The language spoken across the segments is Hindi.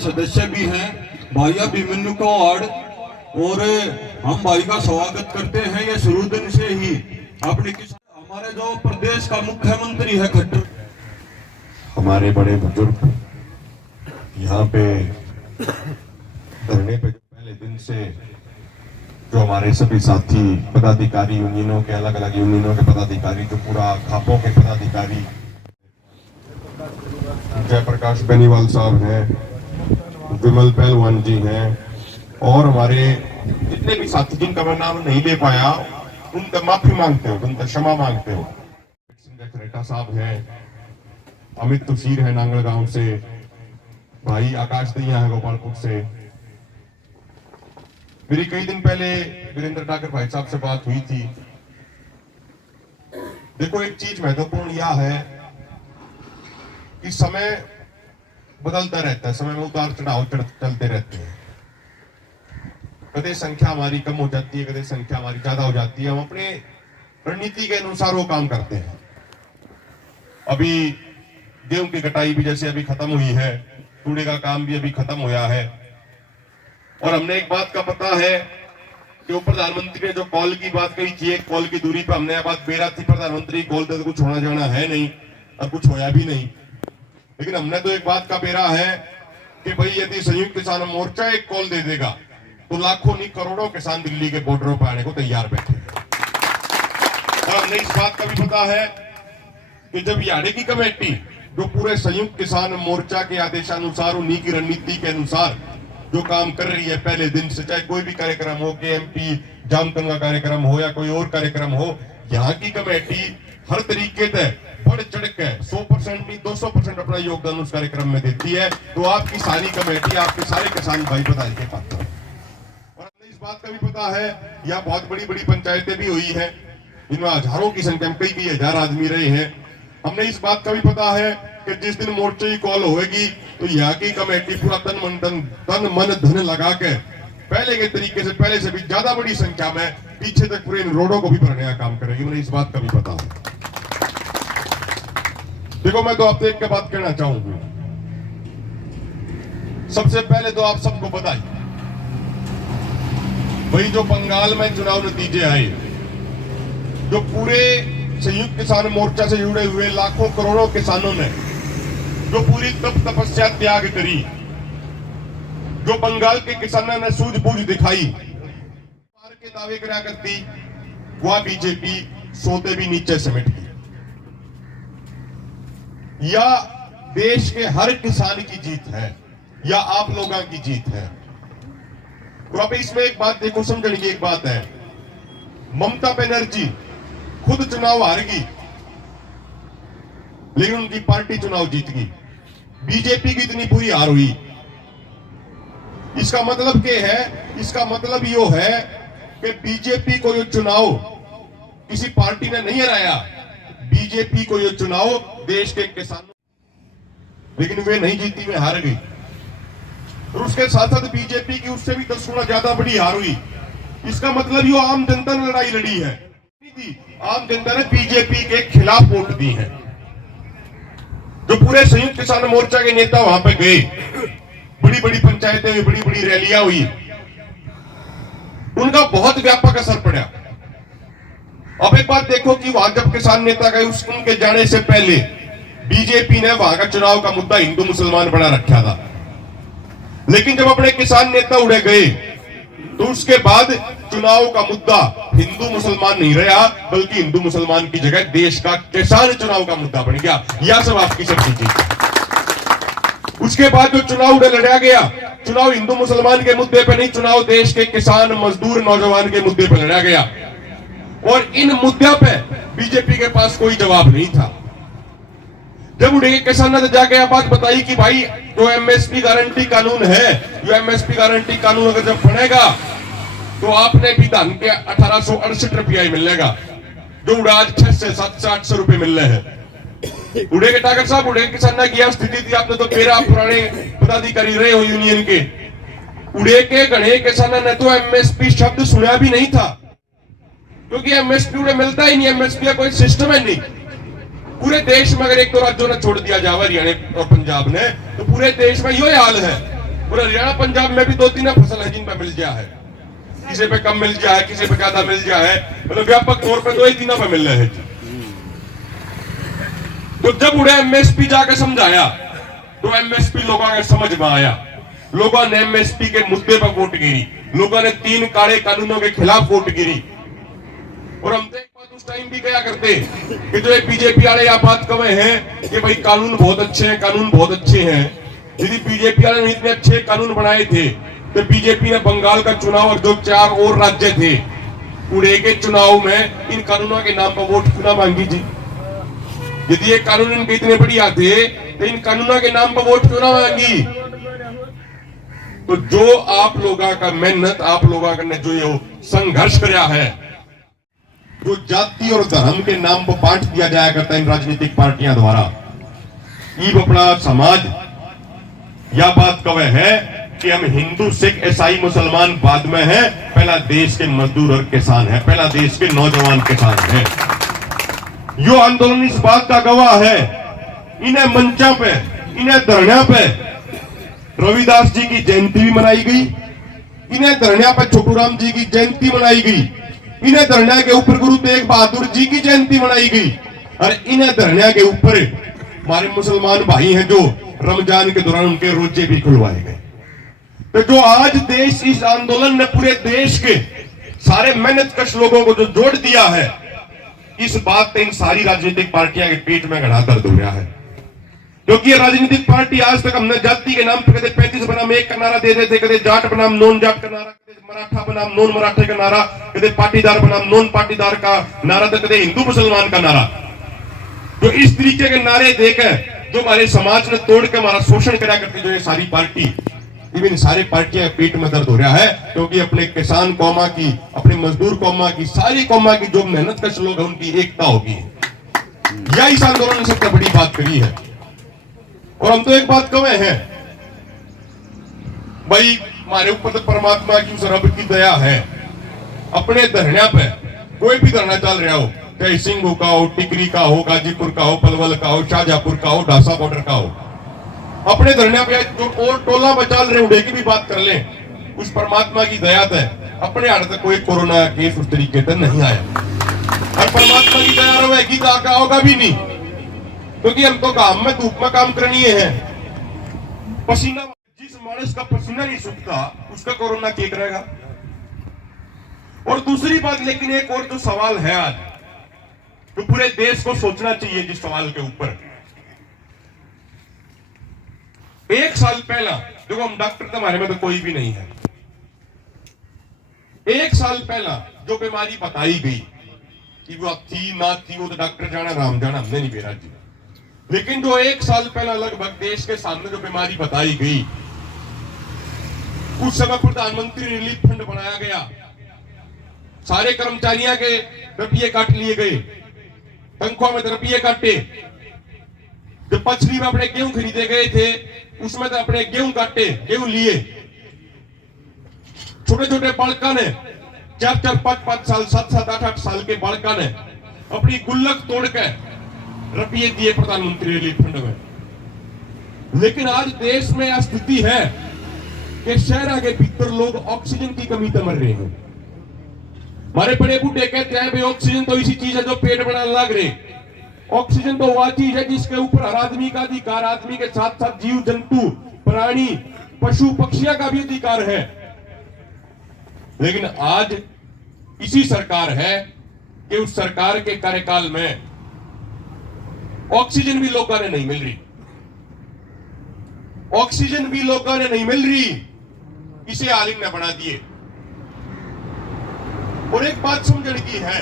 सदस्य भी हैं भाई अभिमन्यु कौड़, और हम भाई का स्वागत करते हैं। ये शुरू दिन से ही अपने हमारे जो प्रदेश का मुख्यमंत्री है खट्टर, हमारे बड़े बुजुर्ग यहाँ पे धरने पे पहले दिन से जो हमारे सभी साथी पदाधिकारी, यूनियनों के अलग अलग यूनियनों के पदाधिकारी, जो पूरा खापों के पदाधिकारी, जयप्रकाश बेनीवाल साहब हैं, विमल पहलवान जी हैं, और हमारे जितने भी साथी जिनका मैं नाम नहीं ले पाया उनका माफी मांगते हो, उनका क्षमा मांगते हो। खरेटा साहब हैं, अमित तुशीर है नांगल गांव से, भाई आकाश दैया है गोपालपुर से। मेरी कई दिन पहले वीरेंद्र ठाकर भाई साहब से बात हुई थी। देखो, एक चीज महत्वपूर्ण यह है कि समय बदलता रहता है, समय में उतार चढ़ाव चलते रहते हैं। कदे संख्या हमारी कम हो जाती है, कदे संख्या हमारी ज्यादा हो जाती है। हम अपने रणनीति के अनुसार वो काम करते हैं। अभी गेहूं की कटाई भी जैसे अभी खत्म हुई है, कूड़े का काम भी अभी खत्म हुआ है, और हमने एक बात का पता है कि वो प्रधानमंत्री ने जो कॉल की बात कही थी, एक कॉल की दूरी पर हमने यह बात बेरा थी, प्रधानमंत्री कॉल तो कुछ होना जाना है नहीं और कुछ होया भी नहीं। लेकिन हमने तो एक बात का बेरा है कि भाई यदि संयुक्त किसान मोर्चा एक कॉल दे देगा तो लाखों नहीं करोड़ों किसान दिल्ली के बॉर्डरों पर आने को तैयार बैठे। और हमने इस बात का भी पता है कि जब यार्ड की कमेटी जो पूरे संयुक्त किसान मोर्चा के आदेशानुसार, उन्हीं की रणनीति के अनुसार जो काम कर रही है पहले दिन से, चाहे कोई भी कार्यक्रम हो, KMP जामतन का कार्यक्रम हो या कोई और कार्यक्रम हो, यहाँ की कमेटी हर तरीके से बढ़ चढ़ के 100% नहीं 200% अपना योगदान उस कार्यक्रम में देती है। तो आपकी सारी कमेटी, आपके सारे किसान भाई बधाई के पात्र। और हमें इस बात का भी पता है, यहाँ बहुत बड़ी बड़ी पंचायतें भी हुई है, इनमें हजारों की संख्या में कई हजार आदमी रहे हैं। हमने इस बात का भी पता है कि जिस दिन मोर्चे की कॉल होगी तो यहाँ की कमेटी पूरा तन मन धन लगा के पहले के तरीके से, पहले से भी ज्यादा बड़ी संख्या में पीछे तक पूरे इन रोडों को भी भरने का काम करेगी। मुझे इस बात का भी पता है। देखो, मैं तो आपसे एक बात कहना चाहूंगा। सबसे पहले तो आप सबको बधाई, वही जो बंगाल में चुनाव नतीजे आए, जो पूरे संयुक्त किसान मोर्चा से जुड़े हुए लाखों करोड़ों किसानों ने जो पूरी तप तपस्या त्याग करी, जो बंगाल के किसानों ने सूझबूझ दिखाई, पार के दावे करा करती, वहां बीजेपी सोते भी नीचे समेट गई। या देश के हर किसान की जीत है या आप लोगों की जीत है। तो अब इसमें एक बात देखो, समझने की एक बात है, ममता बनर्जी खुद चुनाव हार गई लेकिन उनकी पार्टी चुनाव जीत गई। बीजेपी की इतनी बुरी हार हुई, इसका मतलब क्या है? इसका मतलब यो है कि बीजेपी को ये चुनाव किसी पार्टी ने नहीं हराया, बीजेपी को ये चुनाव देश के किसानों, लेकिन वे नहीं जीती, वे हार गई। और उसके साथ साथ बीजेपी की उससे भी 10 गुना ज्यादा बड़ी हार हुई। इसका मतलब ये आम जनता ने लड़ाई लड़ी है, आम जनता ने बीजेपी के खिलाफ वोट दी है। जो पूरे संयुक्त किसान मोर्चा के नेता वहां पे गए, बड़ी बड़ी पंचायतें हुई, बड़ी बड़ी रैलियां हुई, उनका बहुत व्यापक असर पड़ा। अब एक बात देखो कि वहां जब किसान नेता गए, उनके जाने से पहले बीजेपी ने वहां का चुनाव का मुद्दा हिंदू मुसलमान बना रखा था। लेकिन जब अपने किसान नेता उड़े गए तो उसके बाद चुनाव का मुद्दा हिंदू मुसलमान नहीं रहा, बल्कि हिंदू मुसलमान की जगह देश का किसान चुनाव का मुद्दा बन गया। यह सब आपकी सबकी चीज। उसके बाद जो चुनाव लड़ा गया, चुनाव हिंदू मुसलमान के मुद्दे पर नहीं, चुनाव देश के किसान, मजदूर, नौजवान के मुद्दे पर लड़ा गया। और इन मुद्दों पे बीजेपी के पास कोई जवाब नहीं था। जब उड़े किसानों ने जाके बात बताई कि भाई जो MSP गारंटी कानून है, जो MSP गारंटी कानून अगर जब बनेगा तो आपने भी धान के 1868 रुपया ही मिलेगा, जो उड़ाज 600, 700, 800 रुपए मिल रहे हैं। उड़े के टाकर साहब, उड़े किसान की यह स्थिति थी, आपने तो 13 पुराने पदाधिकारी रहे हो यूनियन के। उड़े के गणे किसानों ने तो MSP शब्द सुना भी नहीं था, क्योंकि MSP उड़े मिलता ही नहीं, MSP का कोई सिस्टम है नहीं। पूरे देश में अगर एक दो राज्यों ने छोड़ दिया, जावा, हरियाणा और पंजाब ने, तो पूरे देश में यही हाल है और हरियाणा पंजाब में भी 2-3 फसल है जिन पे मिल गया है, किसी पे कम मिल गया है, किसी पे ज्यादा मिल गया है, मतलब व्यापक तौर पे 2-3 पे मिल रहे हैं। तो जब उन्हें एमएसपी जाकर समझाया तो एमएसपी लोगों के समझ में आया, लोगों ने एमएसपी के मुद्दे पर वोट गिरी, लोगों ने 3 काले कानूनों के खिलाफ वोट गिरी। और हम तो एक बात उस टाइम भी कहा करते कि जो बीजेपी वाले यह बात कहे हैं कि भाई कानून बहुत अच्छे हैं, कानून बहुत अच्छे हैं। यदि बीजेपी वाले ने इतने अच्छे कानून बनाए थे तो बीजेपी ने बंगाल का चुनाव और जो 4 और राज्य थे उड़े के चुनाव में इन कानूनों के नाम पर वोट क्यों मांगी जी? यदि ये कानून इनके इतने बढ़िया थे तो इन कानूनों के नाम पर वोट क्यों ना मांगी? तो जो आप लोगों का मेहनत, आप लोगों ने जो ये संघर्ष कराया है, जो जाति और धर्म के नाम पर बांट दिया जाया करता है इन राजनीतिक पार्टियां द्वारा, ये अपना समाज यह बात कहे है कि हम हिंदू, सिख, ईसाई, मुसलमान बाद में है, पहला देश के मजदूर और किसान है, पहला देश के नौजवान किसान है। यो आंदोलन इस बात का गवाह है। इन्हें मंचा पे, इन्हें धरना पे रविदास जी की जयंती भी मनाई गई, इन्हें धरना पे छोटूराम जी की जयंती मनाई गई, इन्हें धरना के ऊपर गुरु तेग बहादुर जी की जयंती मनाई गई, और इन्हें धरना के ऊपर हमारे मुसलमान भाई हैं जो रमजान के दौरान उनके रोजे भी खुलवाए गए। तो जो आज देश, इस आंदोलन ने पूरे देश के सारे मेहनतकश लोगों को जो जोड़ दिया है, इस बात पे इन सारी राजनीतिक पार्टियां के पेट में घड़ा दर्द हो रहा है। क्योंकि ये राजनीतिक पार्टी आज तक हमने जाति के नाम पर कदे 35 बनाम 1 का नारा दे देते, कदे जाट बनाम नॉन जाट का नारा, कदे मराठा बनाम नॉन मराठे का नारा, कदे पाटीदार बनाम नॉन पाटीदार का नारा, तो कदे हिंदू मुसलमान का नारा। जो इस तरीके के नारे देकर जो हमारे समाज ने तोड़ के हमारा शोषण करा करती जो ये सारी पार्टी, इवन सारी पार्टियां पेट में दर्द हो रहा है। क्योंकि अपने किसान कौमा की, अपने मजदूर कौमा की, सारी कौमा की जो मेहनत कश लोग हैं उनकी एकता होगी। यह इस आंदोलन ने सबसे बड़ी बात करी है। और हम तो एक बात कहे हैं भाई, हमारे ऊपर तो परमात्मा की उस रब की दया है। अपने धरना पे कोई भी धरना चल रहा हो, चाहे सिंघू का हो, टिकरी का हो, गाजीपुर का हो, पलवल का हो, शाहजहांपुर का हो, ढासा बॉर्डर का हो, अपने धरना पे जो और टोला बचाल रहे उड़े की भी बात कर लें, उस परमात्मा की दया है अपने हाथ तक कोई कोरोना केस उस तरीके से नहीं आया। और परमात्मा की दया रहेगी तो आका होगा भी नहीं, क्योंकि हम तो काम में, धूप में काम करनी है। पसीना, जिस मानस का पसीना नहीं सूखता उसका कोरोना क्या करेगा? और दूसरी बात, लेकिन एक और जो सवाल है आज, तो पूरे देश को सोचना चाहिए जिस सवाल के ऊपर। 1 साल पहला, देखो हम डॉक्टर तो हमारे में तो कोई भी नहीं है, 1 साल पहला जो बीमारी बताई गई कि वो थी ना थी, वो तो डॉक्टर जाना राम जाना, हमने नहीं बेरा जी। लेकिन जो 1 साल पहला लगभग देश के सामने जो बीमारी बताई गई, उस समय प्रधानमंत्री रिलीफ फंड बनाया गया, सारे कर्मचारियों के रुपये काट लिए गए, तनख्वाह में रुपये काटे। जब पछली में अपने गेहूं खरीदे गए थे उसमें तो अपने गेहूं काटे, गेहूं लिए। छोटे छोटे बालका ने 4-4, 5-5 साल, 7-7, 8-8 साल के बालका ने अपनी गुल्लक तोड़कर रुपये दिए प्रधानमंत्री रिलीफ फंड में। लेकिन आज देश में यह स्थिति है कि शहर के भीतर लोग ऑक्सीजन की कमी से मर रहे हैं। हमारे बड़े बूढ़े कहते हैं भाई ऑक्सीजन तो इसी चीज है जो पेट बनाने लग रहे। ऑक्सीजन तो वह चीज है जिसके ऊपर हर आदमी का अधिकार, आदमी के साथ साथ जीव जंतु, प्राणी, पशु पक्षियों का भी अधिकार है। लेकिन आज इसी सरकार है कि उस सरकार के कार्यकाल में ऑक्सीजन भी लोगों ने नहीं मिल रही, ऑक्सीजन भी लोगों ने नहीं मिल रही, इसे आलिम ने बना दिए। और एक बात समझने की है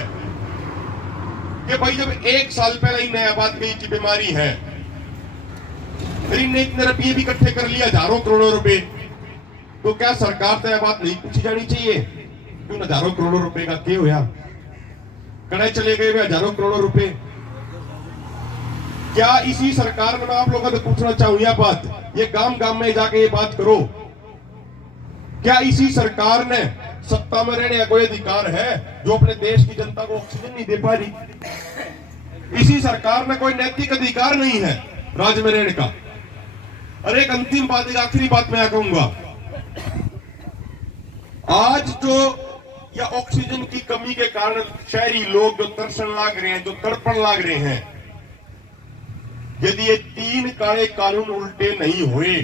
कि भाई जब 1 साल पहले ही नया बात कही कि बीमारी है, फिर इनने इतने रुपये भी इकट्ठे कर लिया, हजारों करोड़ों रुपए, तो क्या सरकार से यह बात नहीं पूछी जानी चाहिए क्यों हजारों करोड़ों रुपए का क्या होया, कड़े चले गए वे हजारों करोड़ों रुपए? क्या इसी सरकार में, मैं आप लोगों से पूछना चाहूं यह बात, ये गांव गांव में जाके ये बात करो, क्या इसी सरकार ने सत्ता में रहने का कोई अधिकार है जो अपने देश की जनता को ऑक्सीजन नहीं दे पा रही? इसी सरकार में कोई नैतिक अधिकार नहीं है राज्य में रहने का। और एक अंतिम बात, एक आखिरी बात मैं कहूंगा, आज जो या ऑक्सीजन की कमी के कारण शहरी लोग जो तरसन लाग रहे हैं, जो तड़पण लाग रहे हैं, यदि ये 3 काले कानून उल्टे नहीं हुए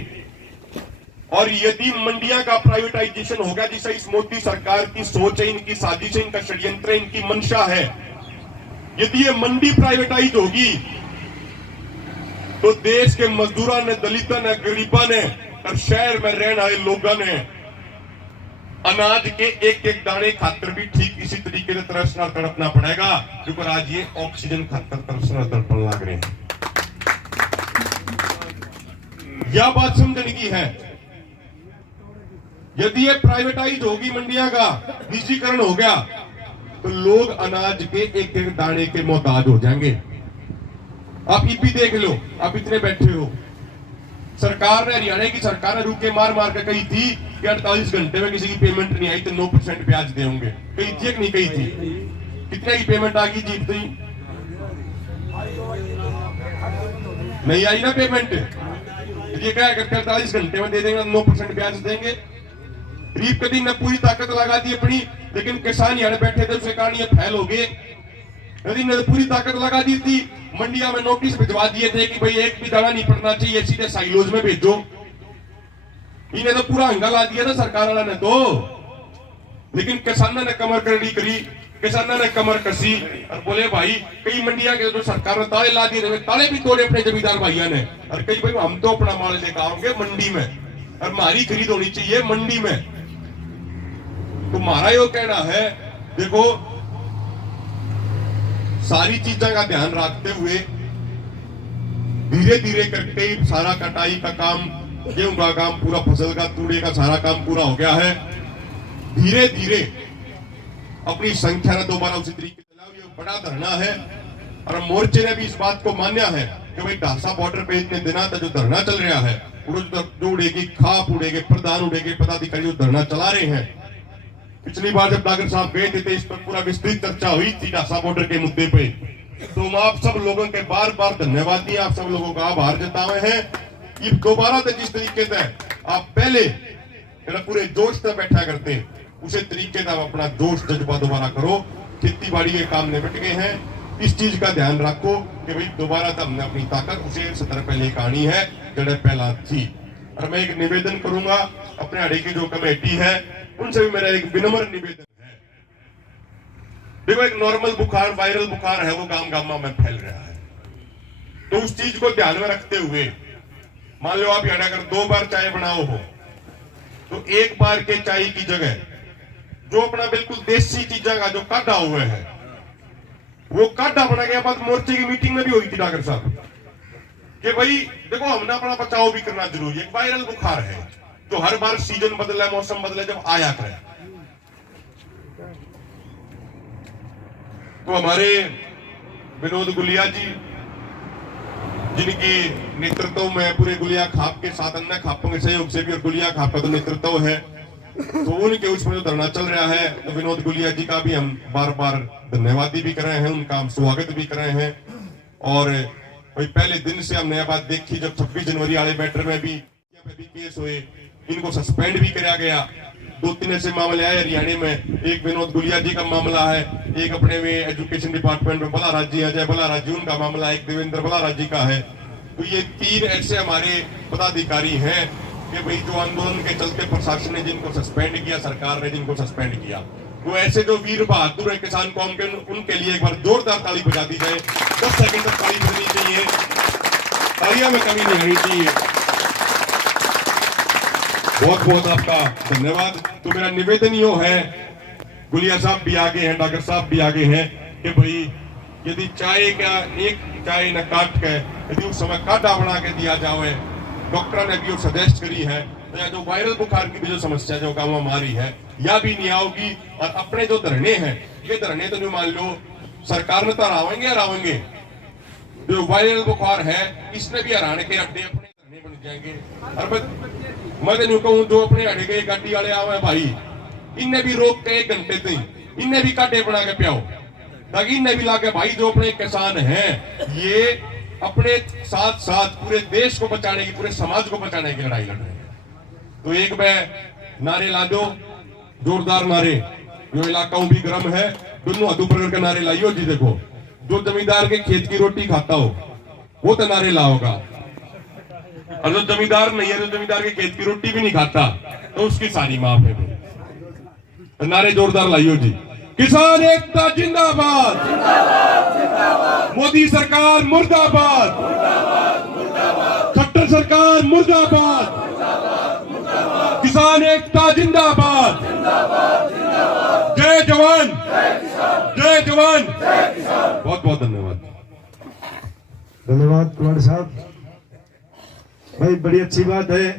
और यदि मंडियां का प्राइवेटाइजेशन हो गया, जिससे इस मोदी सरकार की सोच है, इनकी साजिश है, इनका षड्यंत्र है, इनकी मंशा है, यदि ये मंडी प्राइवेटाइज होगी तो देश के मजदूरों ने, दलितों ने, गरीबों ने और शहर में रहने वाले लोगों ने अनाज के एक एक दाने खातर भी ठीक इसी तरीके से तरसना तड़पना पड़ेगा, क्योंकि आज ये ऑक्सीजन खातर तरसना तड़पण लग रहे हैं। यह बात समझने की है, यदि ये प्राइवेटाइज होगी, मंडियां का निजीकरण हो गया, तो लोग अनाज के एक एक दाने के मोहताज हो जाएंगे। आप ये भी देख लो, आप इतने बैठे हो, सरकार ने, हरियाणा की सरकार ने रुके मार मार के कही थी कि 48 घंटे में किसी की पेमेंट नहीं आई तो 9% ब्याज देंगे, कही थी कि नहीं कही थी? कितने की पेमेंट आ गई जीत थी? नहीं आई ना पेमेंट। ये क्या करते, 48 घंटे में दे देंगे, 9% ब्याज देंगे। रीप कदी ने पूरी ताकत लगा दी अपनी, लेकिन किसान यहाँ बैठे थे, उसके कारण ये फैल हो गए। यदि ने पूरी ताकत लगा दी थी, मंडिया में नोटिस भिजवा दिए थे कि भाई एक भी दाना नहीं पड़ना चाहिए, सीधे साइलोज में भेजो। इन्हें तो पूरा हंगा ला दिया था सरकार वाला ने तो, लेकिन किसानों ने कमर करड़ी करी, किसानों ने कमर कसी और बोले भाई, कई मंडिया के जो सरकार ने ताले ला दिए, ताले भी तोड़े अपने जमींदार भाइयों ने, और कई भाई हम तो अपना माल लेकर आओगे मंडी में और हमारी खरीद होनी चाहिए मंडी में। तो हमारा यो कहना है, देखो सारी चीजों का ध्यान रखते हुए धीरे धीरे करके सारा कटाई का काम, गेहूं का काम पूरा, फसल का, तूड़े का सारा काम पूरा हो गया है। धीरे धीरे अपनी संख्या ने दोबारा उसी तरीके से, ये बड़ा धरना है और मोर्चे ने भी इस बात को मान्या है कि भाई ढासा बॉर्डर पे इतने दिनों तक जो धरना चल रहा है, जो उड़ेगी खाप उड़ेगी, प्रधान उड़ेगी, पदाधिकारी जो धरना चला रहे हैं। पिछली बार जब डागर साहब गए थे तो इस पर पूरा विस्तृत चर्चा हुई थी ढासा बॉर्डर के मुद्दे पे। तो हम आप सब लोगों के बार बार धन्यवाद दिए, आप सब लोगों का आभार जतावे हैं कि दोबारा से जिस तरीके से आप पहले पूरे जोश से बैठा करते, उसी तरीके से आप अपना जोश जज्बा दोबारा करो। खेती बाड़ी के काम निपट गए हैं, इस चीज का ध्यान रखो कि भाई दोबारा तो हमने अपनी ताकत उसे सतर पे लेकर आनी है जड़े पहला थी। और मैं एक निवेदन करूंगा अपने आड़े की जो कमेटी है, उनसे भी मेरा एक विनम्र निवेदन है। देखो, एक नॉर्मल बुखार, वायरल बुखार है, वो गांव गांव में फैल रहा है, तो उस चीज को ध्यान में रखते हुए, मान लो आप यहाँ अगर 2 बार चाय बनाओ हो, तो 1 बार के चाय की जगह जो अपना बिल्कुल देसी चीजा का जो काढ़ा हुआ है, वो काढ़ा बना गया। बाद मोर्चे की मीटिंग में भी हुई थी डागर साहब कि भाई देखो, हमने अपना बचाव भी करना जरूरी है। वायरल बुखार है जो हर बार सीजन बदले, मौसम बदले, जब आया करे, तो हमारे विनोद गुलिया जी, जिनकी नेतृत्व में पूरे गुलिया खाप के साथ अन्य खापों के सहयोग से भी, और गुलिया खाप का तो नेतृत्व है, तो उनके उसमें जो धरना चल रहा है, तो विनोद गुलिया जी का भी हम बार बार धन्यवाद भी कर रहे हैं, उनका हम स्वागत भी कर रहे हैं। और वही पहले दिन से हमने यह बात देखी, जब 26 जनवरी वाले मैटर में भी केस हुए, इनको सस्पेंड भी किया गया। 2-3 ऐसे मामले आए हरियाणा में, एक विनोद गुलिया जी का मामला है, एक अपने में एजुकेशन डिपार्टमेंट में बलाराज जी, अजय बलाराज जी, उनका मामला, एक देवेंद्र बलाराज जी का है। तो ये 3 ऐसे हमारे पदाधिकारी हैं कि भाई जो आंदोलन के चलते प्रशासन ने जिनको सस्पेंड किया, सरकार ने जिनको सस्पेंड किया, वो ऐसे जो वीर बहादुर है किसान कौम के, उनके लिए एक बार जोरदार ताली बजा दी जाए। 10 सेकंड तक ताली बजनी चाहिए, तालियां में कमी नहीं होनी चाहिए। बहुत बहुत आपका धन्यवाद। तो मेरा निवेदन यो है, गुलिया साहब भी आगे हैं, डागर साहब भी आगे हैं, कि भाई यदि चाय का एक चाय न काट के यदि उस समय काढ़ा बना के दिया जाए, डॉक्टर ने भी वो सजेस्ट करी है, तो जो वायरल बुखार की भी जो समस्या जो गाँव में आ रही है, या भी नहीं आओगी। और अपने जो धरने हैं, ये धरने तो जो मान लो सरकार में तो हरावेंगे, जो वायरल बुखार है इसने भी हराने के अड्डे अपने धरने बन जाएंगे। और मैं तो कहूं, जो अपने अड़े गए गाड़ी वाले आवे भाई, इन्हें भी रोक के 1 घंटे तक इन्हें भी काटे बना के पियाओ, ताकि इन्हें भी लाके भाई जो अपने किसान हैं, ये अपने साथ साथ पूरे देश को बचाने की, पूरे समाज को बचाने की लड़ाई लड़ रहे हैं। तो एक में नारे ला दो, जोरदार नारे, जो इलाका भी गर्म है, दोनों अधू प्रकार के नारे लाइयो जी। देखो, जो जमींदार के खेत की रोटी खाता हो वो तो नारे लाओगा, और जो जमींदार नहीं है, जो जमींदार के खेत की रोटी भी नहीं खाता, तो उसकी सारी माफ है भाई। तो नारे जोरदार लाइयो जी। किसान एकता जिंदाबाद, मोदी सरकार मुर्दाबाद, खट्टर सरकार मुर्दाबाद, किसान एकता जिंदाबाद, जय जवान, जय जवान। बहुत बहुत धन्यवाद। धन्यवाद कुमार साहब। भाई बड़ी अच्छी बात है,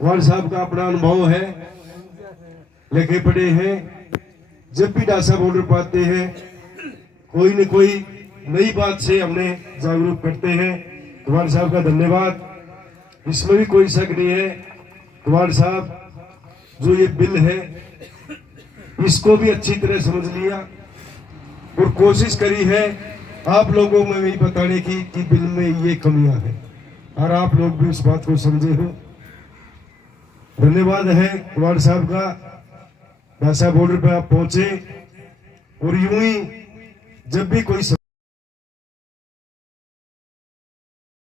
कुमार साहब का अपना अनुभव है, लिखे पढ़े हैं। जब भी डासा बॉर्डर पाते हैं, कोई न कोई नई बात से हमने जागरूक करते हैं। कुमार साहब का धन्यवाद, इसमें भी कोई शक नहीं है। कुमार साहब जो ये बिल है, इसको भी अच्छी तरह समझ लिया और कोशिश करी है आप लोगों में भी बताने की कि बिल में ये कमियां हैं, और आप लोग भी उस बात को समझे हो। धन्यवाद है कुमार साहब का, डासा बॉर्डर पर आप पहुंचे और यूं ही जब भी कोई